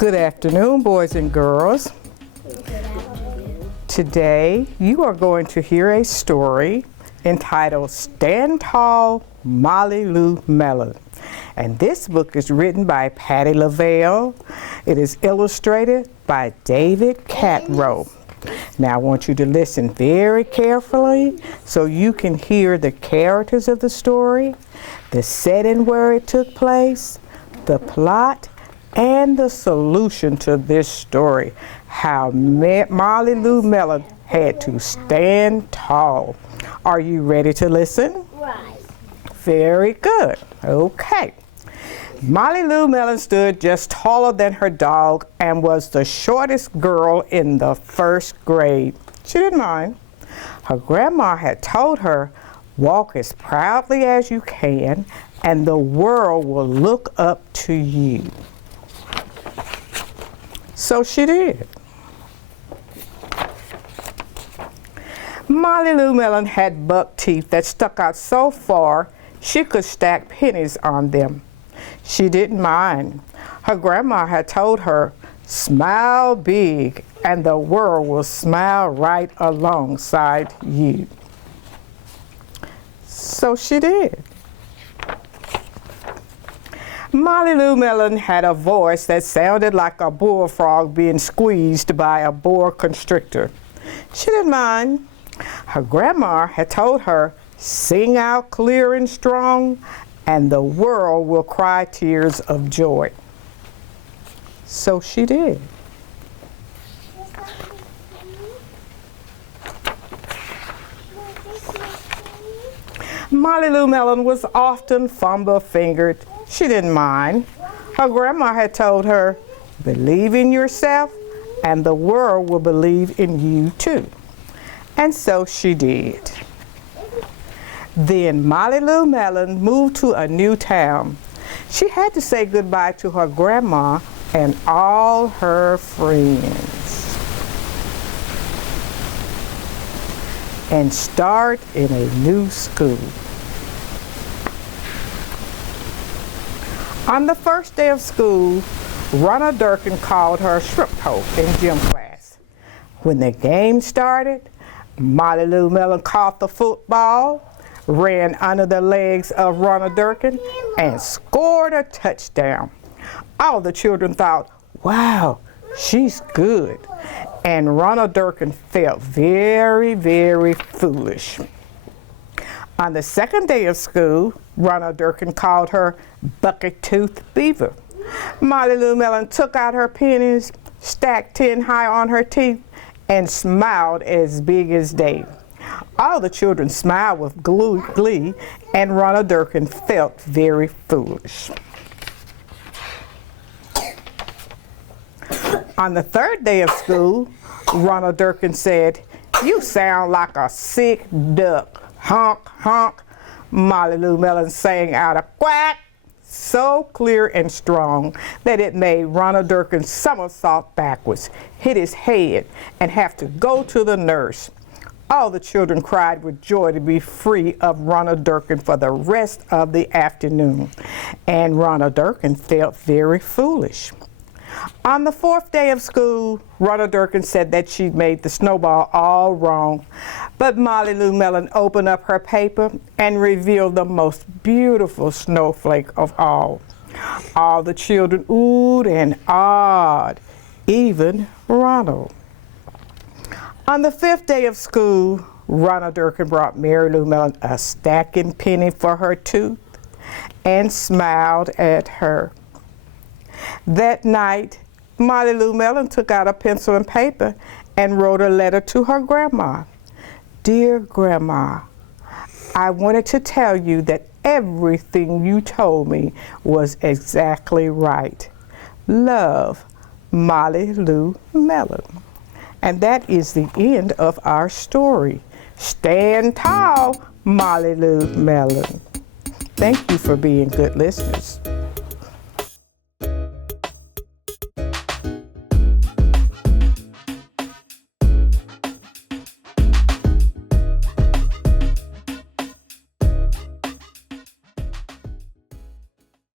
Good afternoon, boys and girls. Today, you are going to hear a story entitled Stand Tall, Lou Melon. And this book is written by Patty Lovell. It is illustrated by David Catrow. Now I want you to listen very carefully so you can hear the characters of the story, the setting where it took place, the plot, and the solution to this story, how Lou Melon had to stand tall. Are you ready to listen? Right. Very good. Okay. Lou Melon stood just taller than her dog and was the shortest girl in the first grade. She didn't mind. Her grandma had told her, "Walk as proudly as you can, and the world will look up to you." So she did. Lou Melon had buck teeth that stuck out so far she could stack pennies on them. She didn't mind. Her grandma had told her, "Smile big and the world will smile right alongside you." So she did. Lou Melon had a voice that sounded like a bullfrog being squeezed by a boa constrictor. She didn't mind. Her grandma had told her, "Sing out clear and strong, and the world will cry tears of joy." So she did. Lou Melon was often fumble-fingered. She didn't mind. Her grandma had told her, "Believe in yourself, and the world will believe in you too." And so she did. Then Lou Melon moved to a new town. She had to say goodbye to her grandma and all her friends and start in a new school. On the first day of school, Ronald Durkin called her shrimp toe in gym class. When the game started, Lou Melon caught the football, ran under the legs of Ronald Durkin, and scored a touchdown. All the children thought, "Wow, she's good." And Ronald Durkin felt very, very foolish. On the second day of school, Ronald Durkin called her Bucket-Toothed Beaver. Lou Melon took out her pennies, stacked 10 high on her teeth, and smiled as big as day. All the children smiled with glee, and Ronald Durkin felt very foolish. On the third day of school, Ronald Durkin said, "You sound like a sick duck. Honk, honk." Lou Melon sang out a quack so clear and strong that it made Ronald Durkin somersault backwards, hit his head, and have to go to the nurse. All the children cried with joy to be free of Ronald Durkin for the rest of the afternoon, and Ronald Durkin felt very foolish. On the fourth day of school, Ronald Durkin said that she'd made the snowball all wrong, but Lou Melon opened up her paper and revealed the most beautiful snowflake of all. All the children oohed and awed, even Ronald. On the fifth day of school, Ronald Durkin brought Lou Melon a stacking penny for her tooth and smiled at her. That night, Lou Melon took out a pencil and paper and wrote a letter to her grandma. "Dear Grandma, I wanted to tell you that everything you told me was exactly right. Love, Lou Melon." And that is the end of our story. Stand tall, Lou Melon. Thank you for being good listeners.